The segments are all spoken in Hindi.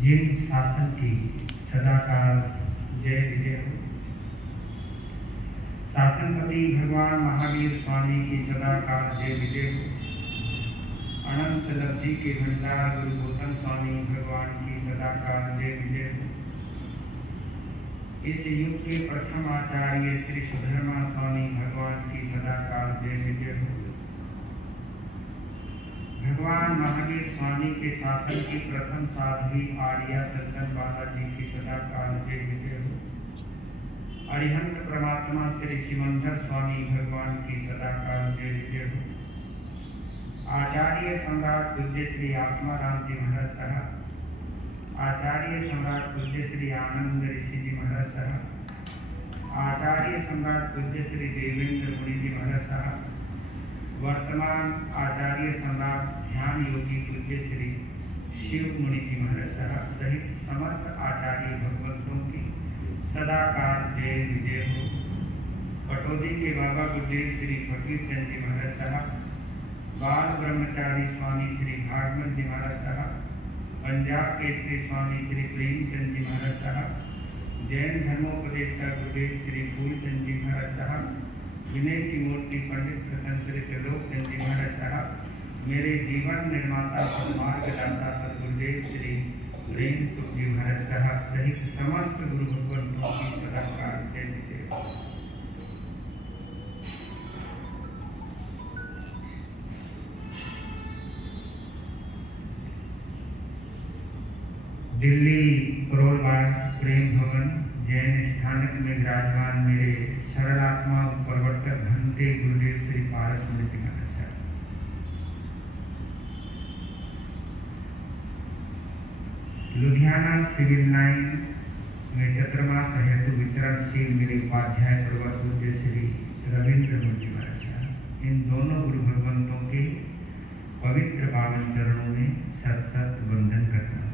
जिन शासन की सदाकाल जय विजय हो। शासनपति भगवान महावीर स्वामी की सदाकाल जय विजय हो। अनंत लब्धि के भंडार गुरु गौतम स्वामी भगवान की सदाकाल जय विजय हो। इस युग के प्रथम आचार्य श्री सुधर्मा स्वामी भगवान की सदाकाल जय विजय हो। भगवान महावीर स्वामी के शासन की प्रथम साध्वी आर्या सज्जन बालाजी की सदाकाल जय विजय हो। अरिहंत परमात्मा श्री सिमंदर स्वामी भगवान की सदाकाल जय विजय हो। आचार्य सम्राट पूज्य श्री आत्माराम जी महाराज साहब, आचार्य सम्राट पूज्य श्री आनंद ऋषि जी महाराज साहब, आचार्य सम्राट पूज्य श्री देवेंद्र मुनि जी महाराज साहब, वर्तमान आचार्य सम्राट ध्यान योगी पूज्य श्री शिव मुनि जी महाराज साहब सहित समस्त आचार्य भगवंतों की सदाकाल जय विजय हो। पटौदी के बाबा गुरुदेव श्री फकीर चंद जी महाराज साहब, बाल ब्रह्मचारी स्वामी श्री भागवत जी महाराज साहब, पंजाब के श्री स्वामी श्री प्रेमचंद जी महाराज साहब, जैन धर्मोपदेष्टा गुरुदेव श्री फूलचंद जी महाराज साहब, विनय की मूर्ति पंडित प्रसन्न श्री त्रिलोकचंद जी महाराज साहब, मेरे जीवन निर्माता और मार्गदाता सदगुरुदेव श्री प्रेम सुख जी महाराज साहब सहित समस्त गुरु भगवंतों की सदाकाल जय विजय हो। दिल्ली करोलबाग प्रेम भवन जैन स्थानक में विराजमान मेरे सरलात्मा प्रवर्तक घंटे गुरुदेव श्री पारस मुनि जी महाराज साहब, लुधियाना सिविल लाइन में चतुर्मास हेतु विचरणशील मेरे उपाध्याय प्रवर्तक पूज्य श्री रविंद्र मुनि जी महाराज साहब, इन दोनों गुरु भगवंतों के पवित्र पावन चरणों में सत सत वंदन करना।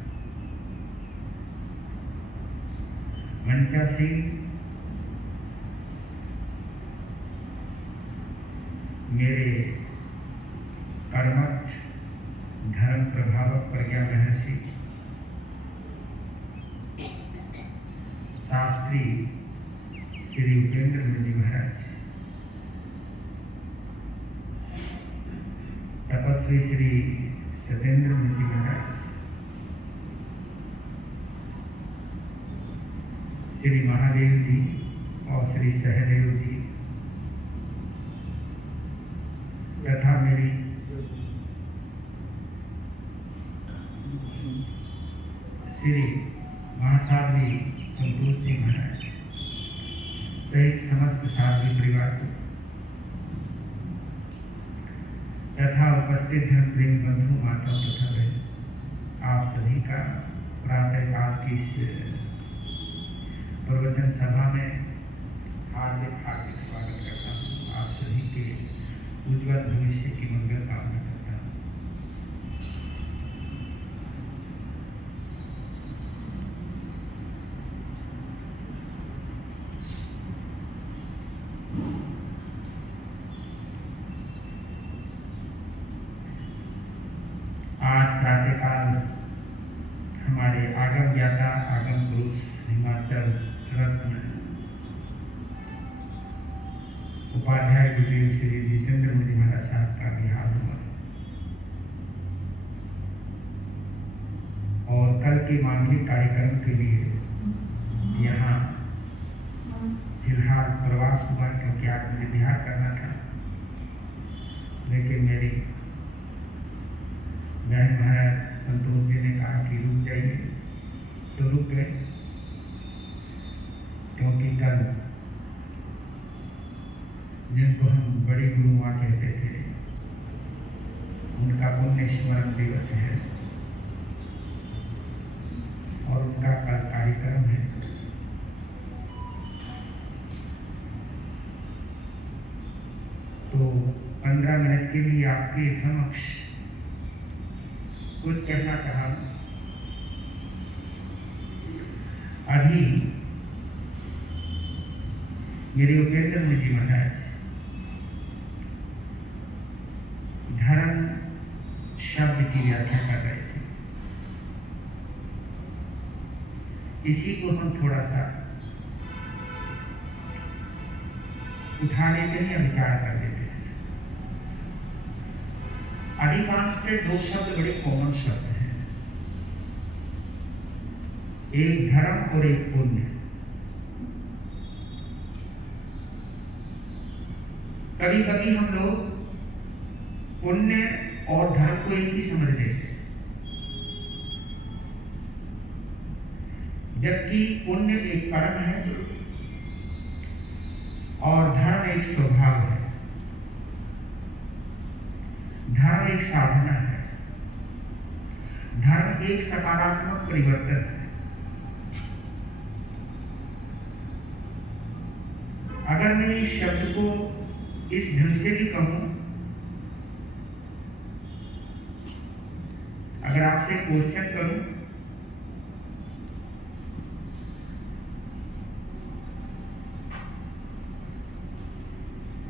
मंचासीन मेरे कर्मठ धर्म प्रभावक प्रज्ञा महर्षि शास्त्री श्री उपेंद्र मुनि महाराज, तपस्वी श्री सतेंद्र मुनि महाराज, श्री महादेव जी और श्री सहदेव जी तथा मेरी श्री महासाध्वी संतोष जी महाराज सहित समस्त साध्वी परिवार को तथा उपस्थित धर्म प्रेम बंधु माताओं तथा बहन, आप सभी का प्रातःकाल की प्रवचन सभा में हार्दिक हार्दिक स्वागत करता हूँ। आप सभी के उज्ज्वल भविष्य की मंगल कामना करता हूँ। आज प्रातःकाल हमारे आगम ज्ञाता आगम पुरुष हिमाचल रत्न उपाध्याय गुरुदेव श्री जितेंद्र मुनि महाराज साहब का देहांत हुआ और कल के मांगलिक कार्यक्रम के लिए यहाँ फिलहाल प्रवास हुआ क्योंकि आज मुझे बिहार करना था, लेकिन मेरी बहन महाराज संतोष जी ने कहा कि रुक जाइए, तो रुक गए क्योंकि कल जिनको हम बड़ी गुरु माँ कहते थे उनका पुण्य स्मरण दिवस है और उनका कल कार्यक्रम है। तो 15 मिनट के लिए आपके समक्ष कुछ कहना चाहा। अभी मेरे उपेंद्र मुनि जी महाराज धर्म शब्द की व्याख्या कर रहे थे। इसी को हम थोड़ा सा उठा लेते हैं या विचार कर लेते हैं। अधिकांश के दो शब्द बड़े कॉमन शब्द हैं, एक धर्म और एक पुण्य। कभी कभी हम लोग पुण्य और धर्म को एक ही समझ लेते हैं, जबकि पुण्य एक कर्म है और धर्म एक स्वभाव है, धर्म एक साधना है, धर्म एक सकारात्मक परिवर्तन है। अगर मैं इस शब्द को इस ढंग से भी कहूं, अगर आपसे क्वेश्चन करूं,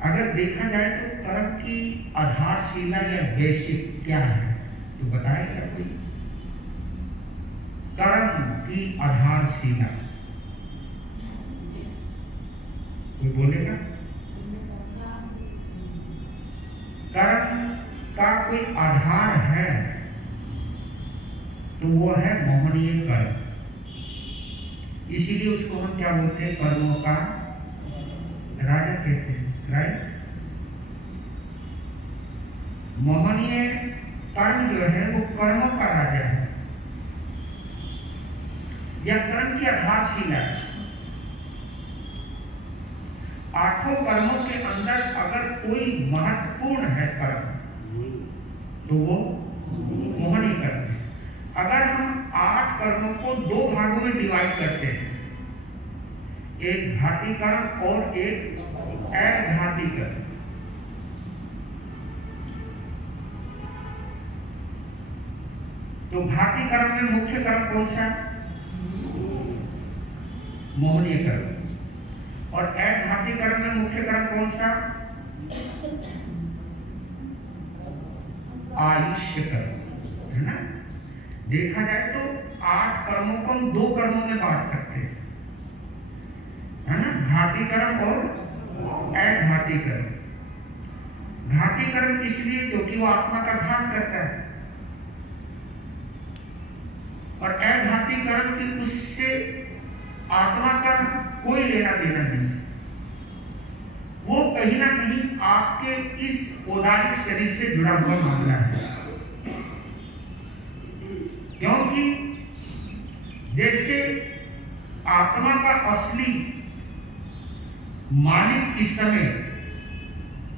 अगर देखा जाए तो कर्म की आधारशिला या बेसिक क्या है, तो बताएगा कोई? कर्म की आधारशिला कोई बोलेगा? कर्म का कोई आधार है तो वो है मोहनीय कर्म। इसीलिए उसको हम क्या बोलते हैं? कर्मों का राजा कहते हैं, राइट? मोहनीय कर्म जो है वो कर्मों का राजा है या कर्म की आधारशिला है। आठों कर्मों के अंदर अगर कोई महत्वपूर्ण है कर्म तो वो मोहनीय कर्म है। अगर हम 8 कर्मों को 2 भागों में डिवाइड करते हैं, एक घाती कर्म और एक अघाती कर्म, तो घाती कर्म में मुख्य कर्म कौन सा? मोहनीय कर्म। और अघाती कर्म में मुख्य कर्म कौन सा? आयुष्य कर्म, है ना? देखा जाए तो 8 कर्मों को हम 2 कर्मों में बांट सकते हैं, है ना? घाती कर्म और अघाती कर्म। घाती कर्म इसलिए क्योंकि वो आत्मा का घात करता है, और अघाती कर्म की उससे आत्मा का कोई लेना देना नहीं। वो कहीं ना कहीं आपके इस औदारिक शरीर से जुड़ा हुआ मामला है, क्योंकि जैसे आत्मा का असली मालिक इस समय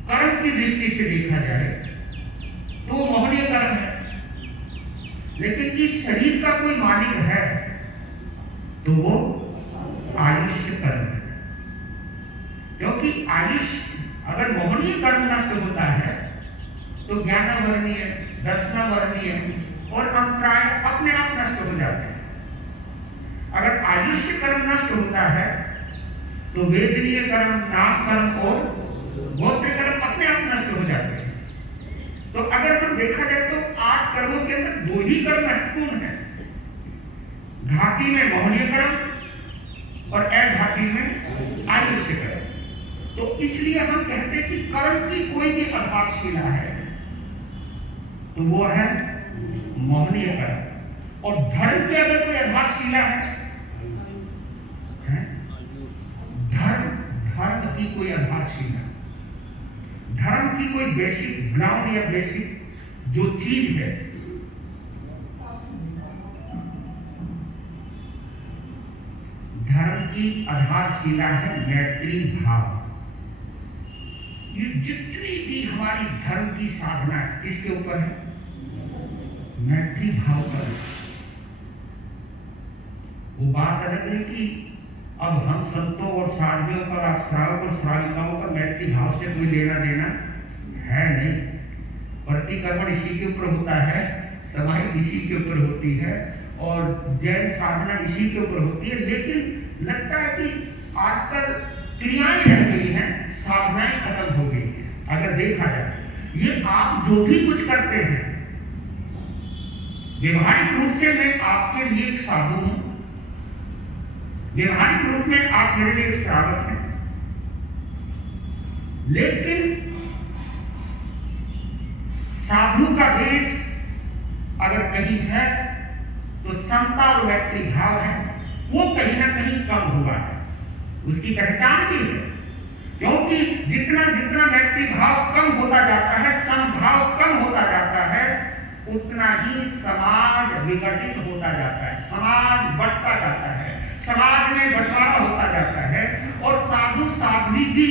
कर्म की दृष्टि से देखा जाए तो मोहनीय कर्म है, लेकिन इस शरीर का कोई मालिक है तो वो आयुष्य कर्म है। क्योंकि आयुष्य अगर मोहनीय कर्म नष्ट होता है तो ज्ञानावर्णीय, दर्शनावर्णीय और अंतराय अपने आप नष्ट हो जाते हैं। अगर आयुष्य कर्म नष्ट होता है तो वेदनीय कर्म, नाम कर्म और गोत्र कर्म अपने आप नष्ट हो जाते हैं। तो अगर हम देखा जाए तो 8 कर्मों के अंदर 2 ही कर्म महत्वपूर्ण है, घाती में मोहनीय कर्म और अघाती में आयुष्य कर्म। तो इसलिए हम कहते हैं कि कर्म की कोई भी आधारशिला है तो वो है मोहनीय कर्म। और धर्म की अगर कोई आधारशिला है, धर्म की कोई आधारशिला, धर्म की कोई बेसिक ग्राउंड या बेसिक जो चीज है, धर्म की आधारशिला है मैत्री भाव। ये जितनी भी हमारी धर्म की साधना है किसके ऊपर है? मैत्री भाव पर। वो बात अलग है कि अब हम संतों और साधुओं पर, श्रावक और श्राविकाओं का मैत्री भाव से कोई लेना देना है नहीं। प्रतिक्रमण इसी के ऊपर होता है, समाहित इसी के ऊपर होती है और जैन साधना इसी के ऊपर होती है। लेकिन लगता है कि आजकल क्रियाएं रह गई हैं, साधनाएं खत्म हो गई हैं। अगर देखा जाए ये आप जो भी कुछ करते हैं, व्यवहारिक रूप से मैं आपके लिए एक साधु हूं, व्यवहारिक रूप में आप मेरे लिए श्रावक हैं, लेकिन साधु का वेश अगर कहीं है तो समता और मैत्री भाव है, वो कहीं ना कहीं कम हुआ है। उसकी पहचान भी है, क्योंकि जितना जितना मैत्री भाव कम होता जाता है, समभाव कम होता जाता है, उतना ही समाज विघटित होता जाता है, समाज बढ़ता जाता है, समाज में बंटवारा होता जाता है। और साधु साध्वी भी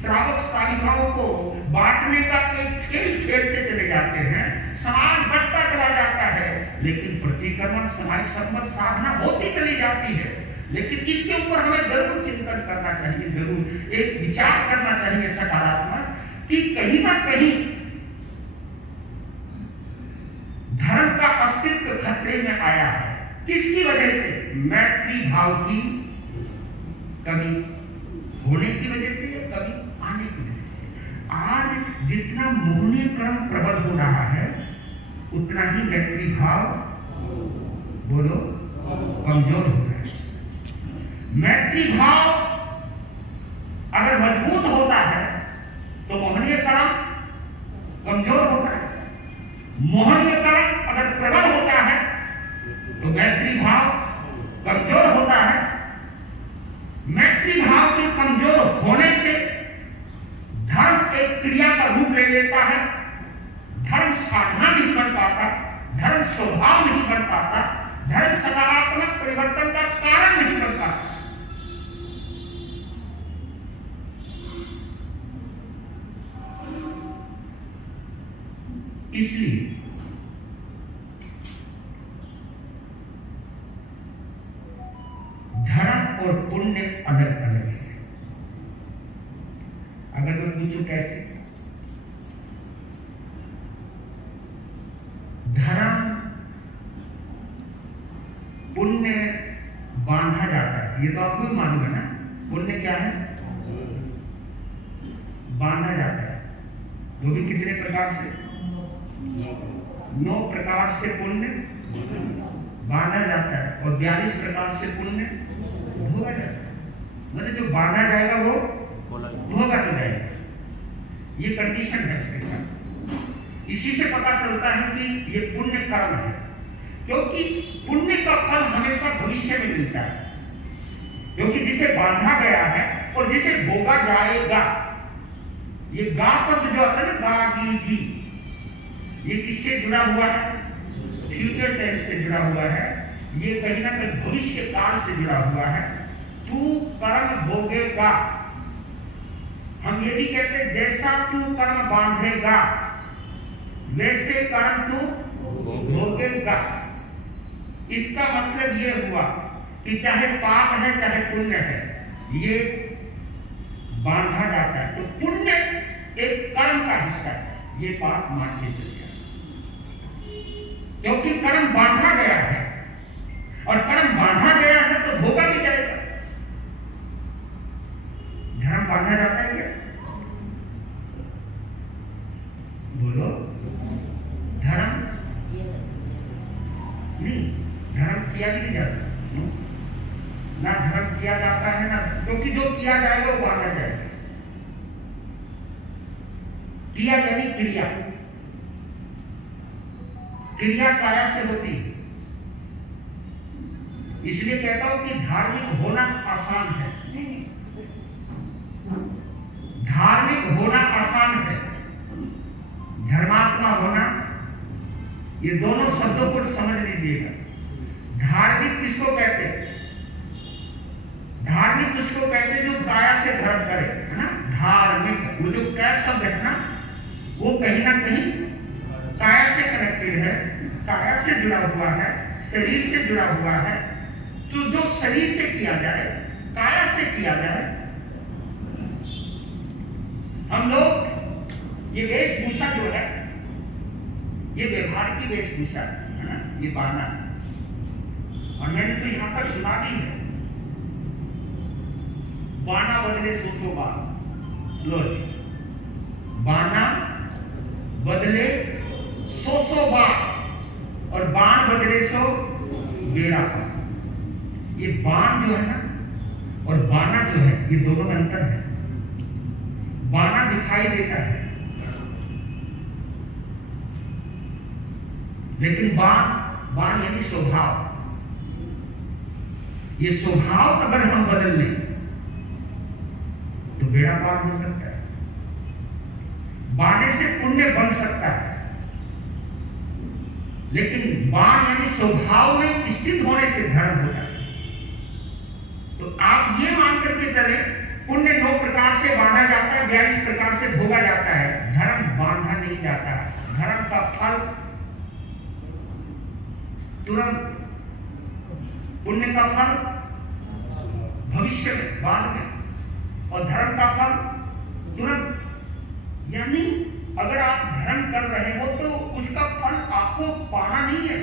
श्रावक श्राविकाओं को बांटने का एक खेल खेलते चले जाते हैं, समाज बढ़ता चला जाता है, लेकिन प्रतिक्रमण सामाजिक संबंध साधना होती चली जाती है। लेकिन इसके ऊपर हमें जरूर चिंतन करना चाहिए, जरूर एक विचार करना चाहिए सकारात्मक, कि कहीं ना कहीं धर्म का अस्तित्व खतरे में आया है। किसकी वजह से? मैत्री भाव की कमी होने की वजह से या कमी आने की वजह से। आज जितना मोहनीय क्रम प्रबल हो रहा है, उतना ही मैत्री भाव बोलो कमजोर हो रहा है। मैत्री भाव अगर मजबूत होता है तो मोहनीय क्रम कमजोर होता है, मोहनीय क्रम अगर प्रबल होता है तो मैत्री भाव कमजोर होता है। मैत्री भाव के कमजोर होने से धर्म एक क्रिया का रूप ले लेता है, धर्म साधना नहीं बन पाता, धर्म स्वभाव नहीं बन पाता, धर्म सकारात्मक परिवर्तन का कारण नहीं बन पाता। इसलिए धर्म और पुण्य अलग अलग है। अगर मैं पूछूं कैसे? धर्म पुण्य बांधा जाता है, ये तो आपको भी मालूम है ना। पुण्य क्या है? बांधा जाता है। वो भी कितने प्रकार से? 9 प्रकार से पुण्य बांधा जाता है और 42 प्रकार से पुण्य भोगा जाता है। मतलब जो बांधा जाएगा वो भोगा तो जाएगा, ये कंडीशन है इसके साथ। इसी से पता चलता है कि ये पुण्य कर्म है, क्योंकि पुण्य का फल हमेशा भविष्य में मिलता है। क्योंकि जिसे बांधा गया है और जिसे भोगा जाएगा, ये गा शब्द जो आता है ना, गा गी, ये किससे जुड़ा हुआ है? फ्यूचर टेंस से जुड़ा हुआ है। ये कहीं ना कहीं भविष्य काल से जुड़ा हुआ है। तू कर्म भोगेगा। हम ये भी कहते हैं जैसा तू कर्म बांधेगा वैसे कर्म तू भोगेगा। इसका मतलब ये हुआ कि चाहे पाप है चाहे पुण्य है, ये बांधा जाता है। तो पुण्य एक कर्म का हिस्सा है, ये बात मान के चलिए, क्योंकि कर्म बांधा गया है और कर्म बांधा गया है तो भोगा भी जाएगा। धर्म बांधा जाता है क्या? बोलो। धर्म नहीं, धर्म किया भी नहीं जाता ना, धर्म किया जाता है ना, क्योंकि जो किया जाएगा वो बांधा जाएगा। किया यानी क्रिया, क्रिया काया से होती है। इसलिए कहता हूं कि धार्मिक होना आसान है, धार्मिक होना आसान है, धर्मात्मा होना, ये दोनों शब्दों को समझ लीजिएगा। धार्मिक किसको कहते हैं? धार्मिक उसको कहते हैं जो काया से धर्म करे, है ना। धार्मिक, वो जो काय शब्द है ना, वो कहीं ना कहीं काया से कनेक्टेड है, काया से जुड़ा हुआ है, शरीर से जुड़ा हुआ है। तो जो शरीर से किया जाए, काया से किया जाए। हम लोग ये वेशभूषा जो है, ये व्यवहार की वेशभूषा है ना, ये बाना। और मैंने तो यहां पर सुना भी है, बाना बदले 100 बार। लो, बाना बदले 100 बार और बाण बदले 100 बेड़ा। ये बाण जो है ना, और बाना जो है, ये दोनों में अंतर है। बाना दिखाई देता है, लेकिन बाण यानी स्वभाव। ये स्वभाव अगर हम बदल लें तो बेड़ा पार हो सकता है। बाने से पुण्य बन सकता है, लेकिन बाण यानी स्वभाव में स्थित होने से धर्म होता है। तो आप ये मान करके चले, पुण्य 9 प्रकार से बांधा जाता है, 42 प्रकार से भोगा जाता है, धर्म बांधा नहीं जाता है। धर्म का फल तुरंत, पुण्य का फल भविष्य में, बाद में, और धर्म का फल तुरंत। यानी अगर आप धर्म कर रहे हो तो उसका फल आपको पाना नहीं है।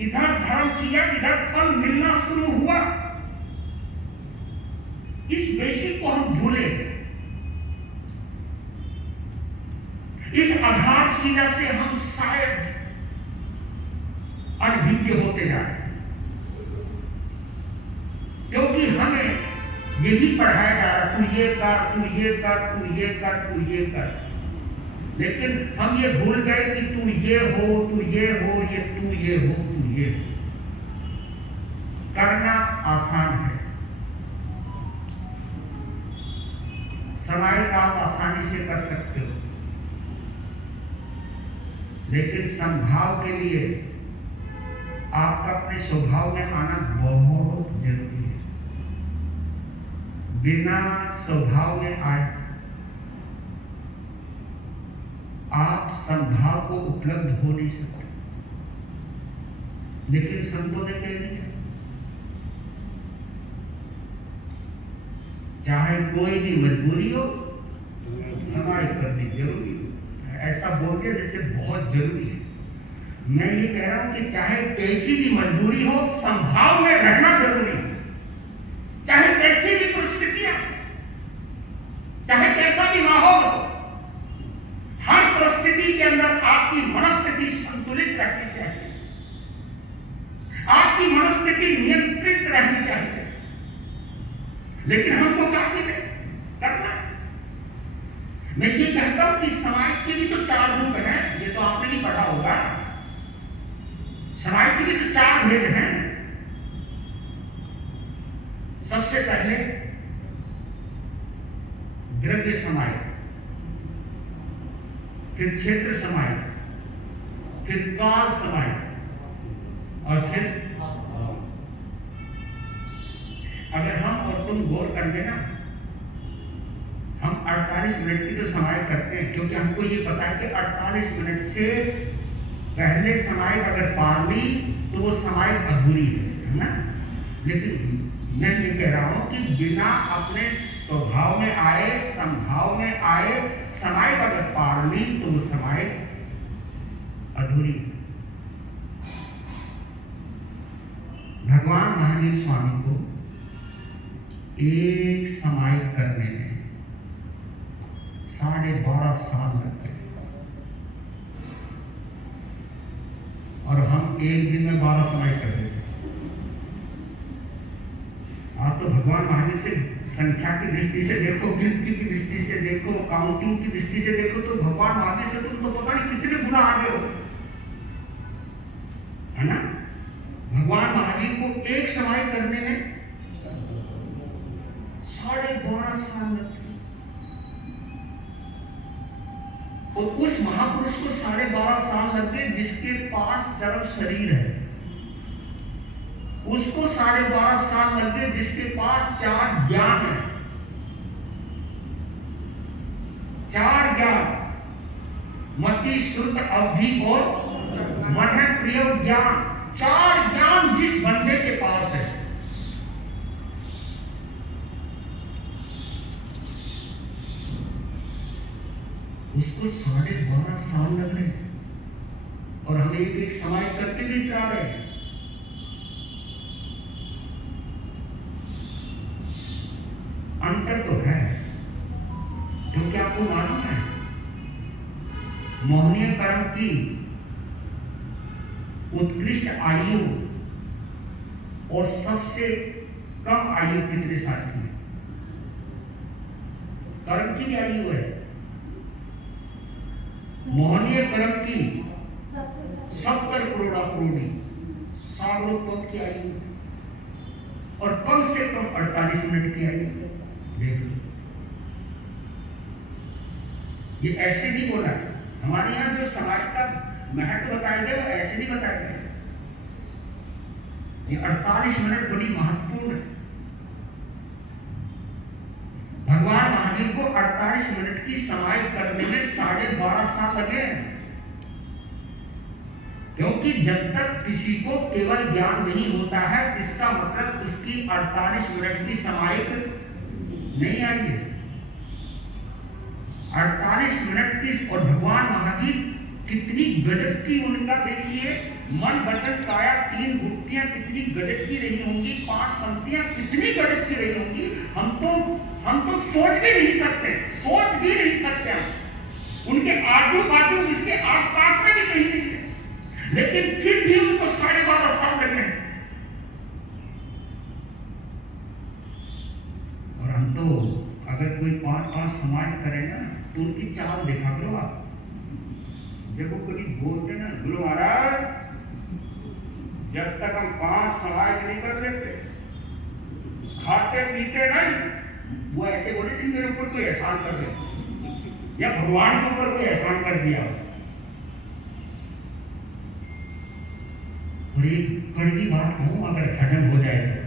इधर धर्म किया, इधर फल मिलना शुरू हुआ। इस बेसिक को हम भूले। इस आधारशिला से हम शायद अनभिज्ञ होते जा रहे हैं, क्योंकि हमें यही पढ़ाया जा रहा, तू ये कर, तू ये कर, तू ये कर, तू ये कर। लेकिन हम ये भूल गए कि तू ये हो, तू ये हो, ये तू ये हो, तू ये हो। करना आसान है, सामायिक आप आसानी से कर सकते हो, लेकिन संभाव के लिए आपका अपने स्वभाव में आना बहुत जरूरी है। बिना स्वभाव में आए आप संभाव को उपलब्ध हो नहीं सकते। लेकिन संतों ने कह दिया, चाहे कोई भी मजबूरी हो, समाई करनी जरूरी है। ऐसा बोलते जैसे बहुत जरूरी है। मैं ये कह रहा हूं कि चाहे कैसी भी मजबूरी हो, संभाव में रहना जरूरी है। चाहे कैसी भी परिस्थितियां, चाहे कैसा भी माहौल हो, हर परिस्थिति के अंदर आपकी मनस्थिति संतुलित रहनी चाहिए, आपकी मनस्थिति नियंत्रित रहनी चाहिए। लेकिन हमको क्या करना है? मैं ये कहता हूं कि समाज के भी तो 4 रूप हैं। ये तो आपने भी पढ़ा होगा, समाज के भी तो 4 भेद हैं। सबसे पहले द्रव्य समाय, फिर क्षेत्र समाय, फिर काल समाय, और फिर अगर हम और तुम गौर कर लेना, हम 48 मिनट की तो समाय करते हैं, क्योंकि हमको ये पता है कि 48 मिनट से पहले समाय अगर पार ली तो वो समाय अधूरी है ना। लेकिन मैं ये कह रहा हूं कि बिना अपने स्वभाव में आए, संभाव में आए समाय अगर पार ली तो वो समाय अधूरी है। भगवान महावीर स्वामी को एक समाय करने में 12.5 साल लग गए, और हम एक दिन में 12 समाय कर देते। आप तो भगवान महावीर से संख्या की दृष्टि से देखो, गिनती की दृष्टि से देखो, काउंटिंग की दृष्टि से देखो, तो भगवान महावीर से तुम तो पता नहीं कितने गुना आगे हो, है ना। भगवान महावीर को एक समाय करने में 12.5 साल लगते, और उस महापुरुष को 12.5 साल लगते जिसके पास चरम शरीर है, उसको 12.5 साल लगे जिसके पास 4 ज्ञान है। 4 ज्ञान, मति, श्रुत, अवधि और मन है प्रिय ज्ञान। 4 ज्ञान जिस बंदे के पास है, उसको 12.5 साल लग रहे, और हम एक समाय करके भी जा रहे हैं। अंतर तो है, क्योंकि आपको मालूम है मोहनीय कर्म की उत्कृष्ट आयु और सबसे कम आयु कितने साल की है? कर्म की आयु है, मोहनीय कर्म की 70 करोड़ करोड़ी सागरों की आयु और कम से कम 48 मिनट की आयु। देख लो, ये ऐसे नहीं बोला। हमारे यहाँ जो समाज का महत्व बताया गया वो ऐसे नहीं बताया गया। ये 48 मिनट बड़ी महत्वपूर्ण है। भगवान महावीर को 48 मिनट की समाधि करने में 12.5 साल लगे, क्योंकि जब तक किसी को केवल ज्ञान नहीं होता है इसका मतलब उसकी 48 मिनट की समाधि नहीं आई है। 48 मिनट की, और भगवान महावीर कितनी गजब की उनका देखिए, मन वचन काया 3 गुप्तियां कितनी गजब की रही होंगी, 5 संतियां कितनी गजब की रही होंगी। हम तो सोच भी नहीं सकते उनके आजू बाजू इसके आसपास में भी कहीं नहीं है, लेकिन फिर भी उनको 12.5 साल लगे। और हम तो अगर कोई 5 समाज करे ना तो उनकी चाल देखा करो आप। देखो कोई बोलते ना, गुरु महाराज जब तक हम 5 समाज नहीं कर लेते, खाते पीते नहीं, वो ऐसे बोले थे मेरे ऊपर कोई एहसान कर दे या भगवान के ऊपर कोई एहसान कर दिया। और एक कड़वी बात कहूं, अगर भजन हो जाए तो,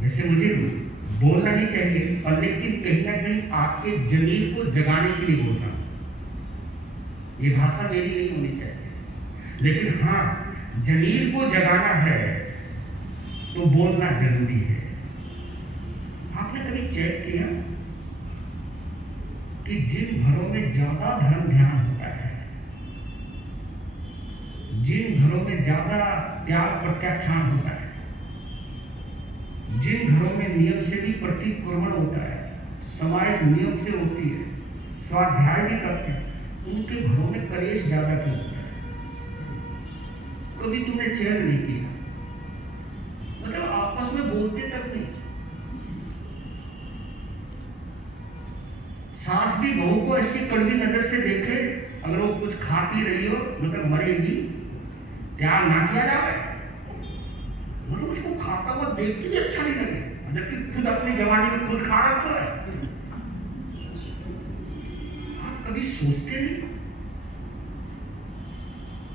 वैसे मुझे बोलना नहीं चाहिए और लेकिन कहीं ना कहीं आपके जमीन को जगाने के लिए बोल रहा हूं। ये भाषा मेरी नहीं होनी चाहिए, लेकिन हाँ, जमीन को जगाना है तो बोलना जरूरी है। आपने कभी चेक किया कि जिन घरों में ज्यादा धर्म ध्यान होता है, जिन घरों में ज्यादा त्याग प्रत्याख्यान होता है, जिन घरों में नियम से भी प्रतिक्रमण होता है, समाज नियम से होती है, स्वाध्याय भी करते हैं, उनके घरों में कलेश ज्यादा क्यों होता है? कभी तुमने चेक नहीं किया? मतलब आपस में बोलते तक नहीं। सास भी बहू को ऐसी कड़वी नजर से देखे, अगर वो कुछ खा पी रही हो, मतलब मरेगी, त्याग ना किया जाए, मतलब उसको खाता हुआ देखते भी अच्छा नहीं लगे, जबकि खुद अपनी जवानी में खुद खा रखा है। आप कभी सोचते नहीं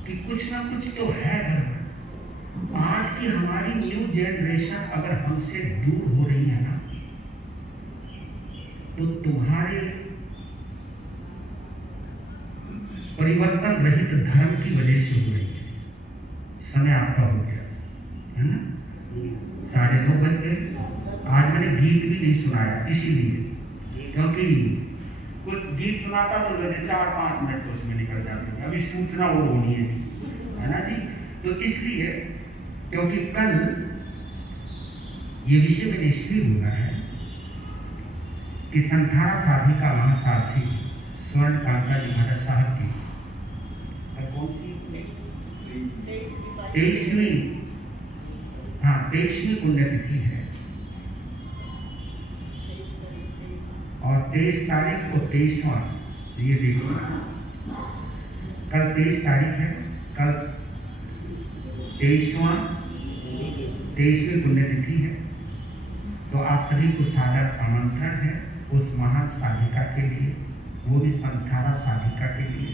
कि कुछ ना कुछ तो है धर्म। आज की हमारी न्यू जनरेशन अगर हमसे दूर हो रही है ना, तो तुम्हारे परिवर्तन रहित धर्म की वजह से हो रही है। समय आपका हो गया है ना, 9:30 बज गए। आज मैंने गीत भी नहीं सुनाया, इसीलिए क्योंकि कुछ गीत सुनाता तो मुझे 4-5 मिनट तो उसमें निकल जाते हैं। अभी सूचना वो होनी है ना जी। तो इसलिए क्योंकि कल ये विषय मैंने इसलिए बोला है कि संथारा साधिका महासारथी स्वर्ण कांता जी महाराज साहब की कौन सी 23वीं पुण्यतिथि है, और 23 तारीख को 23वां, ये देखो कल 23 तारीख है, कल 23वीं पुण्यतिथि है। तो आप सभी को सादर आमंत्रण है उस महान साधिका के लिए, वो भी संथारा साधिका के लिए।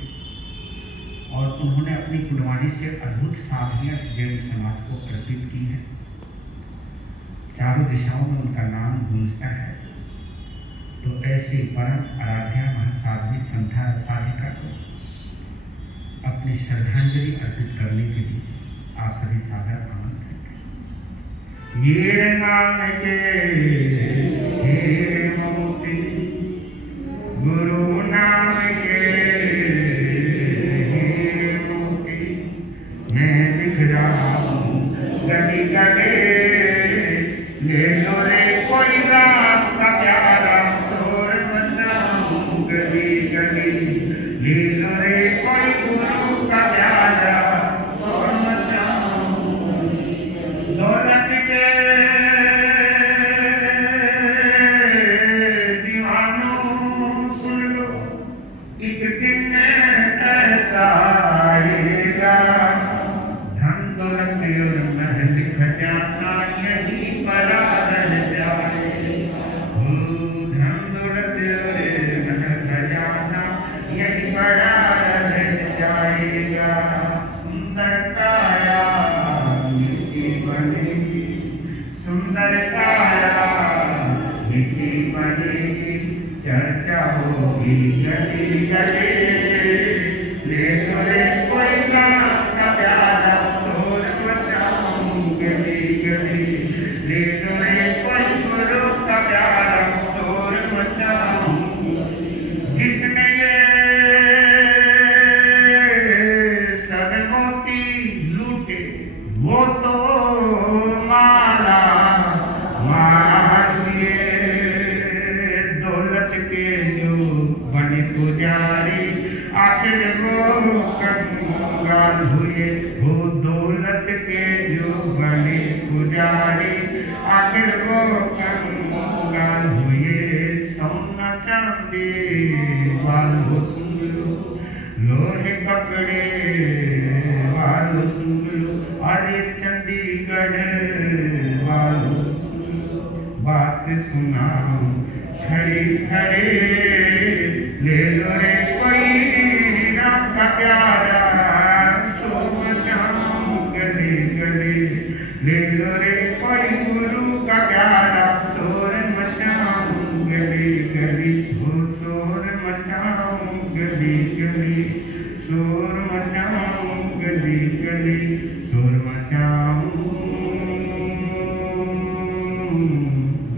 और उन्होंने अपनी कुर्बानी से अद्भुत साधनियां जैन समाज को अर्पित की है। चारों दिशाओं में उनका नाम गूंजता है। तो ऐसे परम आराध्या महासाध्वी संथारा साधिका को अपनी श्रद्धांजलि अर्पित करने के लिए आप सभी सादर आमंत्रित हैं। ये नाम के हे मोती, गुरु नाम के हे मोती, मैं दिख रहा हूँ गली गली, ले लो रे कोई राम का प्यारा शोर मचाऊं गली गली, ले लो रे कोई गुरु का प्यारा शोर मचाऊं सुंदरकाया, मीठी बनेगी चर्चा होगी गली गली। ले लो रे कोई नाम का प्यारा, शोर मचाऊं गली गली। ले लो रे कोई गुरु का प्यारा, शोर मचाऊं। जिसने ये सब मोती लूटे वो तो माला मार दिए। दौलत के जो बने पुजारी, आखिर वो कंगाल हुए। वो दौलत के जो बने पुजारी, आखिर वो कंगाल हुए। सोना चांदी वालों सुन लो, लोहे कपड़े वालों सुन लो, अरे चंडीगढ़ वालों सुन लो। बात सुनाओ खड़े खड़े, ले लो रे कोई राम का प्यारा, शोर मचाऊं गली गली। ले लो रे कोई गुरु का प्यारा, शोर मचाऊं गली गली। वो शोर मचाऊं गली गली, शोर मचाऊं गली गली, शोर मचाऊं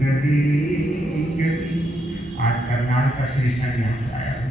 गली गली। आज करनाल का श्री संघ यहाँ आया।